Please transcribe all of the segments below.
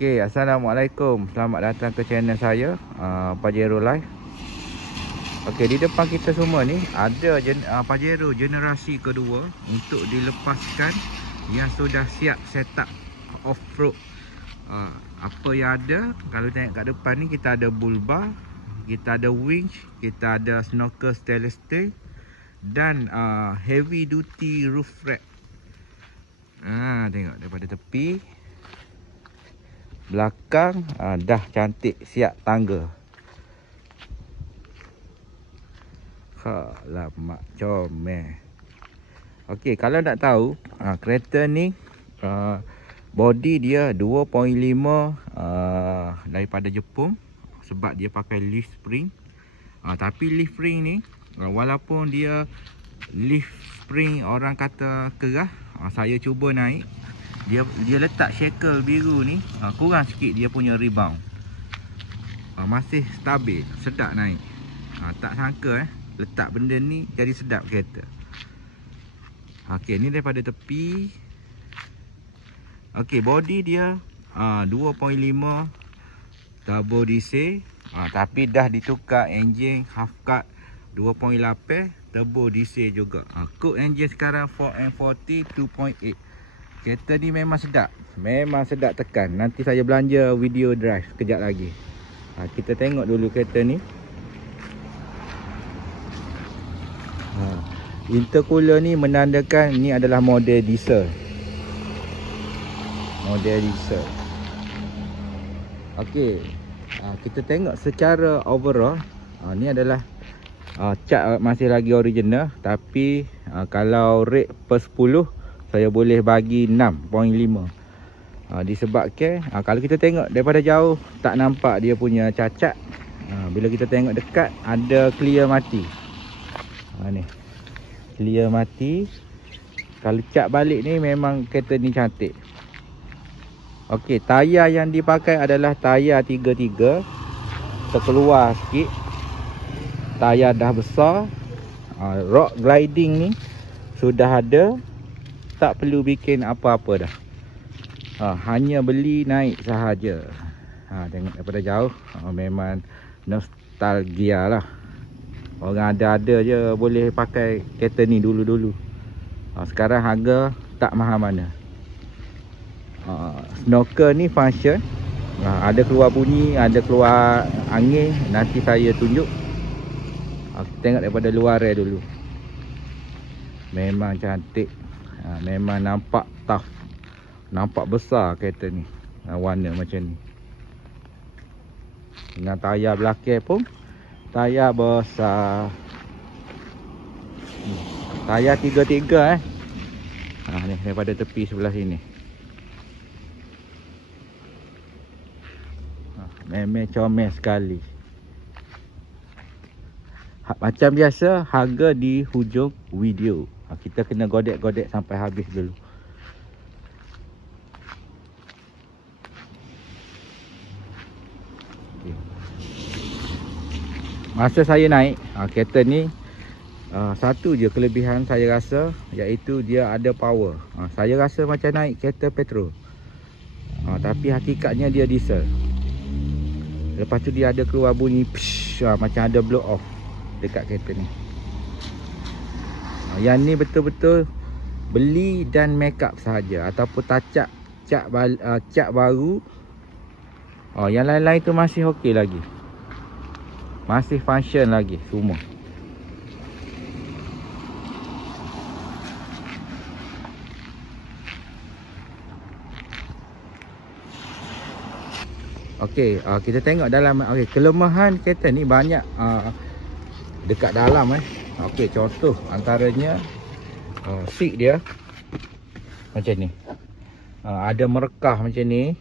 Okay, Assalamualaikum. Selamat datang ke channel saya, Pajero Live. Okay, di depan kita semua ni ada Pajero generasi kedua untuk dilepaskan yang sudah siap setup off-road. Apa yang ada, kalau tengok kat depan ni kita ada bull bar, kita ada winch, kita ada snorkel stainless steel dan heavy duty roof rack. Tengok daripada tepi belakang dah cantik, siap tangga. Alamak, comel. Okey, kalau nak tahu kereta ni body dia 2.5 daripada Jepun, sebab dia pakai leaf spring. Tapi leaf spring ni walaupun dia leaf spring orang kata keras, saya cuba naik, dia letak shackle biru ni kurang sikit dia punya rebound. Masih stabil, sedap naik. Tak sangka letak benda ni jadi sedap kereta. Okey, ni daripada tepi. Okey, body dia 2.5 turbo diesel, tapi dah ditukar enjin half cut 2.8 turbo diesel juga. Code enjin sekarang 4M40 2.8. Kereta ni memang sedap. Memang sedap tekan. Nanti saya belanja video drive sekejap lagi. Kita tengok dulu kereta ni. Intercooler ni menandakan ni adalah model diesel. Model diesel. Okey. Kita tengok secara overall. Ni adalah cat masih lagi original. Tapi kalau rate per 10, saya boleh bagi 6.5. Disebabkan kalau kita tengok daripada jauh tak nampak dia punya cacat. Bila kita tengok dekat ada clear mati. Ni clear mati. Kalau cat balik ni memang kereta ni cantik. Okey, tayar yang dipakai adalah tayar 33. Terkeluar sikit. Tayar dah besar. Rock gliding ni sudah ada. Tak perlu bikin apa-apa dah. Hanya beli naik sahaja. Tengok daripada jauh memang nostalgia lah. Orang ada-ada je boleh pakai kereta ni dulu-dulu. Sekarang harga tak mahal mana. Snorkel ni function. Ada keluar bunyi, ada keluar angin. Nanti saya tunjuk. Tengok daripada luar dulu. Memang cantik. Memang nampak tough. Nampak besar kereta ni. warna macam ni. Dengan tayar belakang pun tayar besar. Tayar 3-3 ni daripada tepi sebelah sini. Memang comel sekali. Macam biasa, harga di hujung video. Kita kena godek-godek sampai habis dulu. Okay. Masa saya naik kereta ni, satu je kelebihan saya rasa, iaitu dia ada power. Saya rasa macam naik kereta petrol, tapi hakikatnya dia diesel. Lepas tu dia ada keluar bunyi psh, macam ada blow off dekat kereta ni. Yang ni betul-betul beli dan make up sahaja, ataupun cat baru. Yang lain-lain tu masih okey lagi, masih function lagi semua. Okey, kita tengok dalam. Okey, kelemahan kereta ni banyak dekat dalam Okey, contoh antaranya seat dia macam ni. Ada merekah macam ni.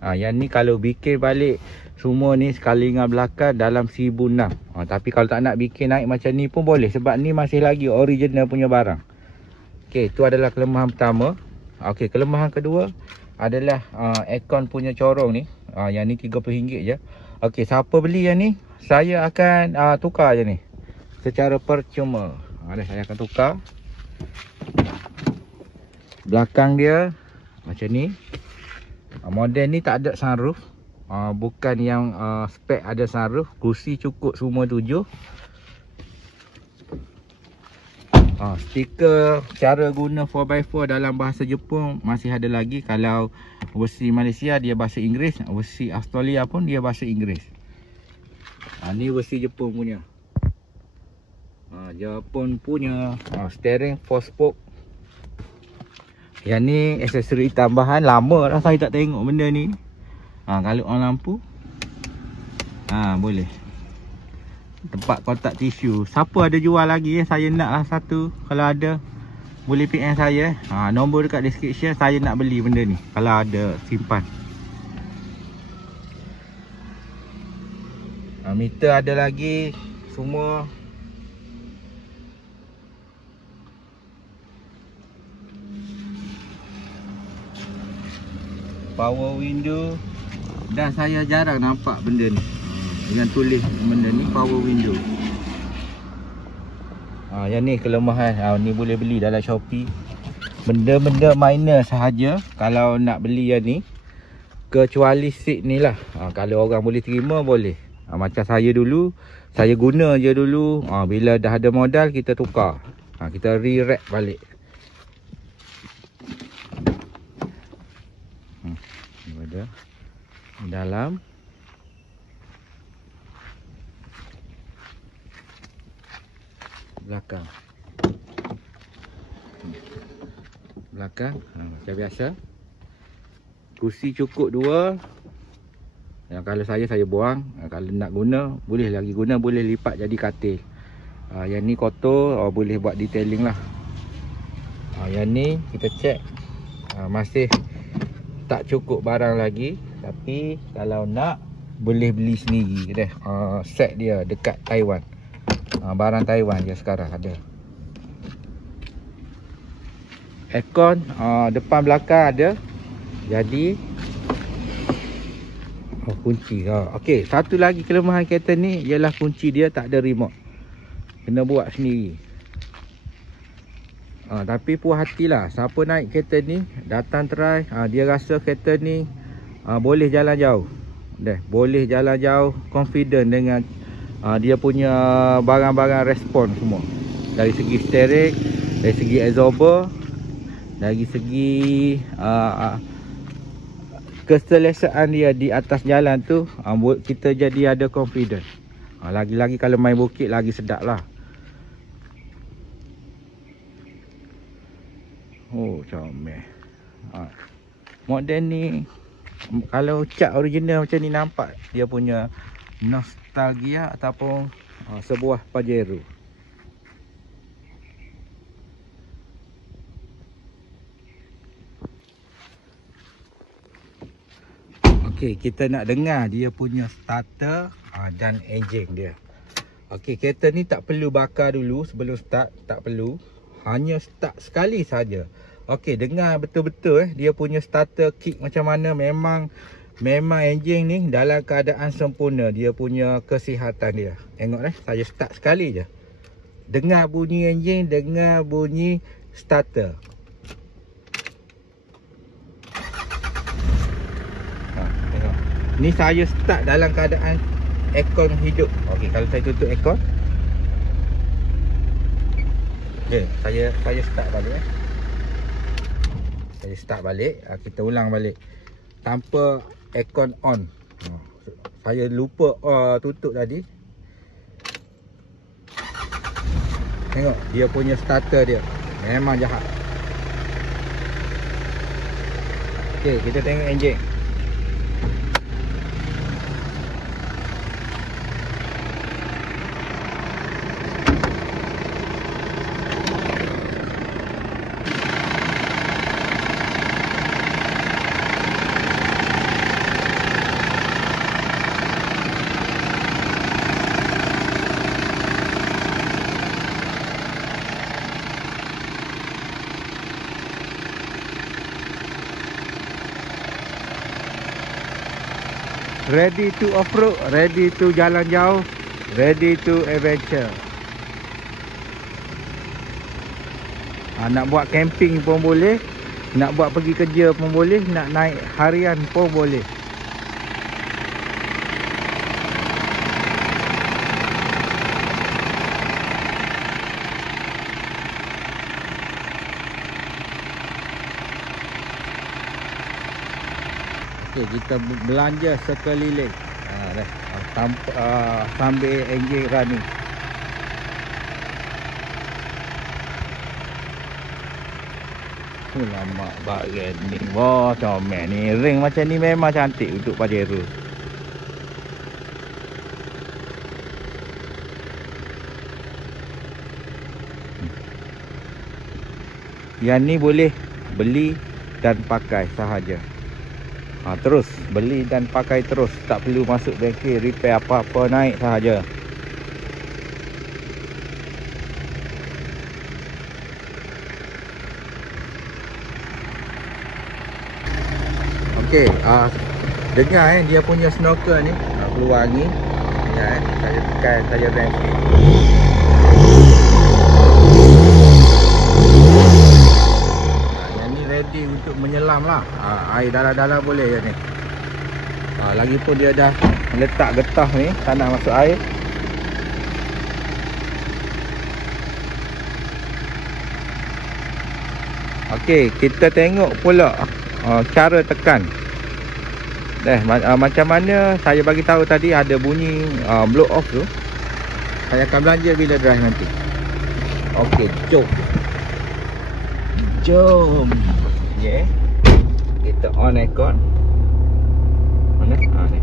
Yang ni kalau bikin balik semua ni sekali dengan belakang dalam 1,600. Tapi kalau tak nak bikin naik macam ni pun boleh, sebab ni masih lagi original punya barang. Okey, itu adalah kelemahan pertama. Okey, kelemahan kedua adalah aircon punya corong ni. Yang ni RM30 je. Okey, siapa beli yang ni, saya akan tukar je ni secara percuma. Saya akan tukar. Belakang dia macam ni. Model ni tak ada sunroof. Bukan yang spek ada sunroof. Kursi cukup semua 7. Stiker cara guna 4x4 dalam bahasa Jepun masih ada lagi. Kalau versi Malaysia dia bahasa Inggeris, versi Australia pun dia bahasa Inggeris. Ni versi Jepun punya. Jepun punya steering 4 spoke. Yang ni aksesori tambahan. Lama dah saya tak tengok benda ni. Kalau on lampu boleh. Tempat kotak tisu. Siapa ada jual lagi saya nak lah satu. Kalau ada boleh PM saya. Nombor dekat description. Saya nak beli benda ni kalau ada, simpan. Meter ada lagi semua. Power window. Dan saya jarang nampak benda ni dengan tulis benda ni power window. Yang ni kelemahan. Ni boleh beli dalam Shopee. Benda-benda minor sahaja kalau nak beli yang ni. Kecuali seat ni lah. Kalau orang boleh terima boleh. Macam saya dulu, saya guna je dulu. Bila dah ada modal kita tukar. Kita re-rack balik. Ada dalam. Belakang. Macam biasa. Kursi cukup 2. Yang kalau saya buang. Kalau nak guna, boleh lagi guna. Boleh lipat jadi katil. Yang ni kotor, boleh buat detailing lah. Yang ni kita check. Masih tak cukup barang lagi. Tapi kalau nak, boleh beli sendiri. Set dia dekat Taiwan. Barang Taiwan je sekarang ada. Aircon depan belakang ada. Jadi kunci. Okey, satu lagi kelemahan kereta ni ialah kunci dia tak ada remote. Kena buat sendiri. Tapi puas hatilah siapa naik kereta ni, datang try, dia rasa kereta ni boleh jalan jauh. Boleh jalan jauh, confident dengan dia punya barang-barang respon semua. Dari segi steering, dari segi absorber, dari segi keselesaan dia di atas jalan tu, kita jadi ada confident. Lagi-lagi kalau main bukit lagi sedap lah. Oh, comel. Model ni kalau cat original macam ni nampak dia punya nostalgia ataupun sebuah Pajero. Okey, kita nak dengar dia punya starter dan enjin dia. Okey, kereta ni tak perlu bakar dulu sebelum start, tak perlu. Hanya start sekali saja. Okey, dengar betul-betul dia punya starter kick macam mana. Memang enjin ni dalam keadaan sempurna. Dia punya kesihatan dia. Tengok saya start sekali je. Dengar bunyi enjin, dengar bunyi starter. Ni saya start dalam keadaan aircon hidup. Okey, kalau saya tutup aircon. Okey, saya start balik. Saya start balik. Kita ulang balik. Tanpa aircon on. Saya lupa tutup tadi. Tengok dia punya starter dia. Memang jahat. Okey, kita tengok enjin. Ready to off-road, ready to jalan jauh, ready to adventure. Nak buat camping pun boleh, nak buat pergi kerja pun boleh, nak naik harian pun boleh. Okey, kita belanja sekeliling. Sambil enjin running. Lama bagian ni. Wah, comel ni. Ring macam ni memang cantik untuk Pajero. Yang ni boleh beli dan pakai sahaja. Terus beli dan pakai terus, tak perlu masuk bengkel repair apa-apa, naik sahaja. Okey, dengar dia punya snorkel ni keluar angin. Ya, saya tekan, saya rem sikit. Ready untuk menyelam lah. Air dalam-dalam boleh je ni. Lagipun dia dah letak getah ni, tak nak masuk air. Okey, kita tengok pula cara tekan. Macam mana saya bagi tahu tadi ada bunyi blow off tu. Saya akan belanja bila drive nanti. Okey, jom. Yeah. Kita on aircon. Mana? Ni.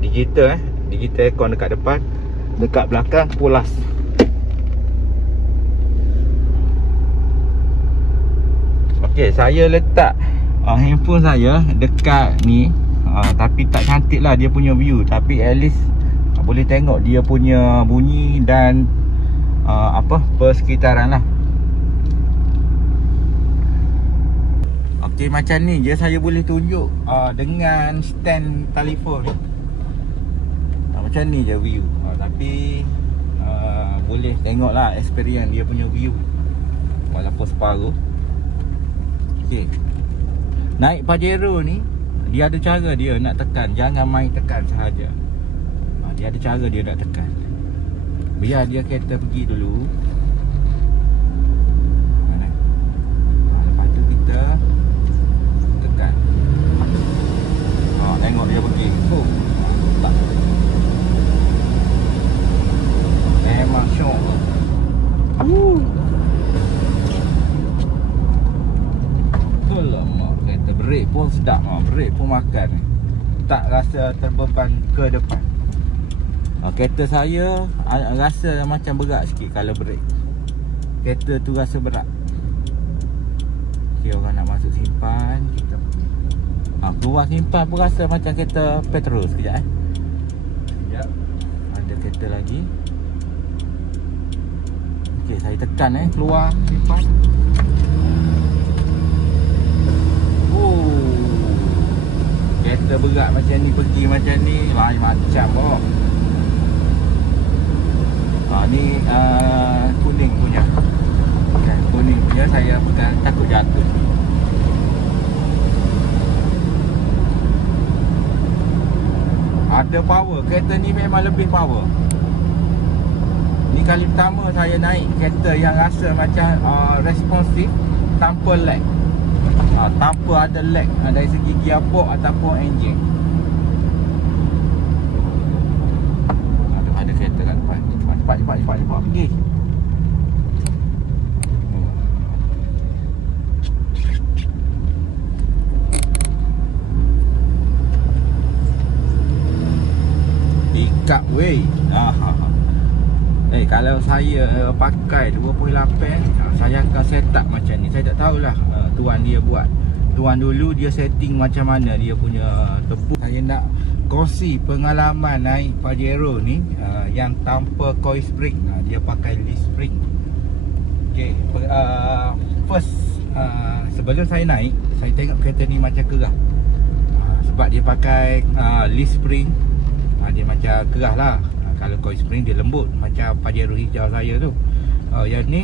Digital Digital aircon dekat depan. Dekat belakang pulas. Okey, saya letak handphone saya dekat ni. Tapi tak cantik lah dia punya view. Tapi at least boleh tengok dia punya bunyi dan persekitaran lah. Okey, macam ni je saya boleh tunjuk dengan stand telefon ni. Macam ni je view. Tapi boleh tengok lah experience dia punya view walaupun separuh. Okey, naik Pajero ni dia ada cara dia nak tekan. Jangan main tekan sahaja. Dia ada cara dia nak tekan. Biar dia kereta pergi dulu. Lepas tu kita tekan. Tengok dia pergi. Tak. Memang syok. Alamak, kereta break pun brake pun makan. Tak rasa terbeban ke depan. Kereta saya rasa macam berat sikit kalau brake. Kereta tu rasa berat. Okay, orang nak masuk simpan, kita pergi. Keluar simpan pun rasa macam kereta petrol. Sekejap sekejap. Ada kereta lagi. Okay, saya tekan keluar simpan. Kereta berat macam ni, pergi macam ni, lain macam boh. Ni kuning punya. Kuning punya saya pegang, takut jatuh. Ada power, kereta ni memang lebih power. Ni kali pertama saya naik kereta yang rasa macam responsif tanpa lag. Tanpa ada lag dari segi gearbox ataupun enjin. Ada kereta kat depan. Cepat pergi. Ikat weh. Kalau saya pakai 2.8, saya akan set up macam ni. Saya tak tahulah tuan dia buat. Tuan dulu dia setting macam mana dia punya tepu. Saya nak kongsi pengalaman naik Pajero ni yang tanpa coil spring. Dia pakai leaf spring. Okay, first sebelum saya naik, saya tengok kereta ni macam kerah. Sebab dia pakai leaf spring, dia macam kerah lah. Kalau coil spring dia lembut macam Pajero hijau saya tu. Yang ni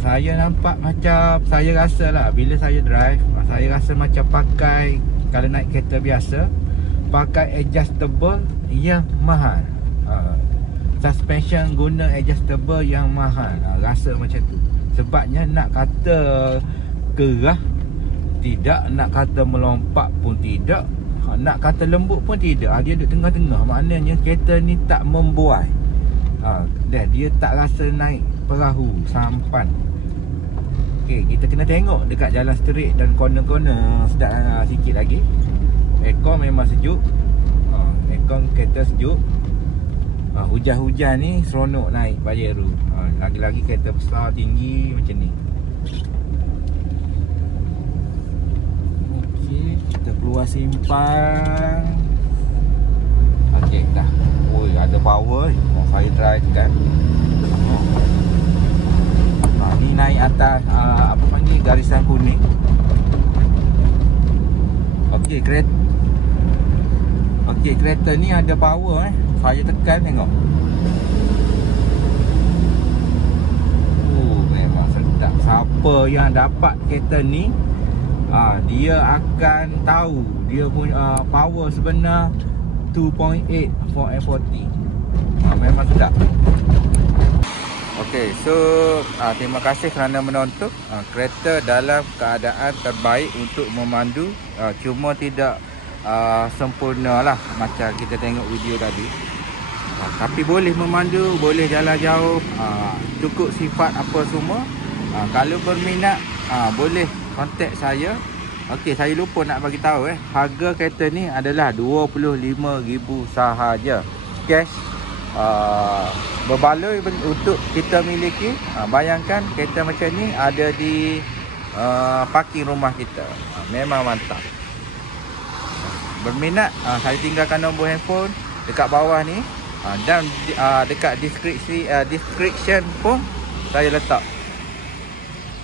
saya nampak macam, saya rasa lah bila saya drive, saya rasa macam pakai, kalau naik kereta biasa, pakai adjustable yang mahal. Suspension guna adjustable yang mahal. Rasa macam tu. Sebabnya nak kata kerah tidak, nak kata melompat pun tidak, nak kata lembut pun tidak. Dia duduk tengah-tengah. Maknanya kereta ni tak membuai. Dia tak rasa naik perahu, sampan. Okay, kita kena tengok dekat jalan straight dan corner-corner sedap sikit lagi. Aircon memang sejuk. Aircon kereta sejuk. Hujan-hujan ni seronok naik Pajero. Lagi-lagi kereta besar, tinggi macam ni. Okay, kita keluar simpan. Okay, dah. Ada power. Saya try kan. Ni naik atas apa panggil, garisan kuning. Okey, kereta ni ada power Saya tekan tengok. Memang sedap. Siapa yang dapat kereta ni, dia akan tahu dia punya power sebenar 2.8 for F40. Memang sedap. Okey, so terima kasih kerana menonton. Kereta dalam keadaan terbaik untuk memandu, cuma tidak sempurna lah macam kita tengok video tadi. Tapi boleh memandu, boleh jalan jauh, cukup sifat apa semua. Kalau berminat, boleh kontak saya. Okey, saya lupa nak bagi tahu harga kereta ni adalah 25,000 sahaja. Cash. Berbaloi untuk kita miliki. Bayangkan kereta macam ni ada di parking rumah kita. Memang mantap. Berminat, saya tinggalkan nombor handphone dekat bawah ni, dan dekat description pun saya letak.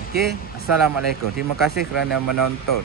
Okey, assalamualaikum. Terima kasih kerana menonton.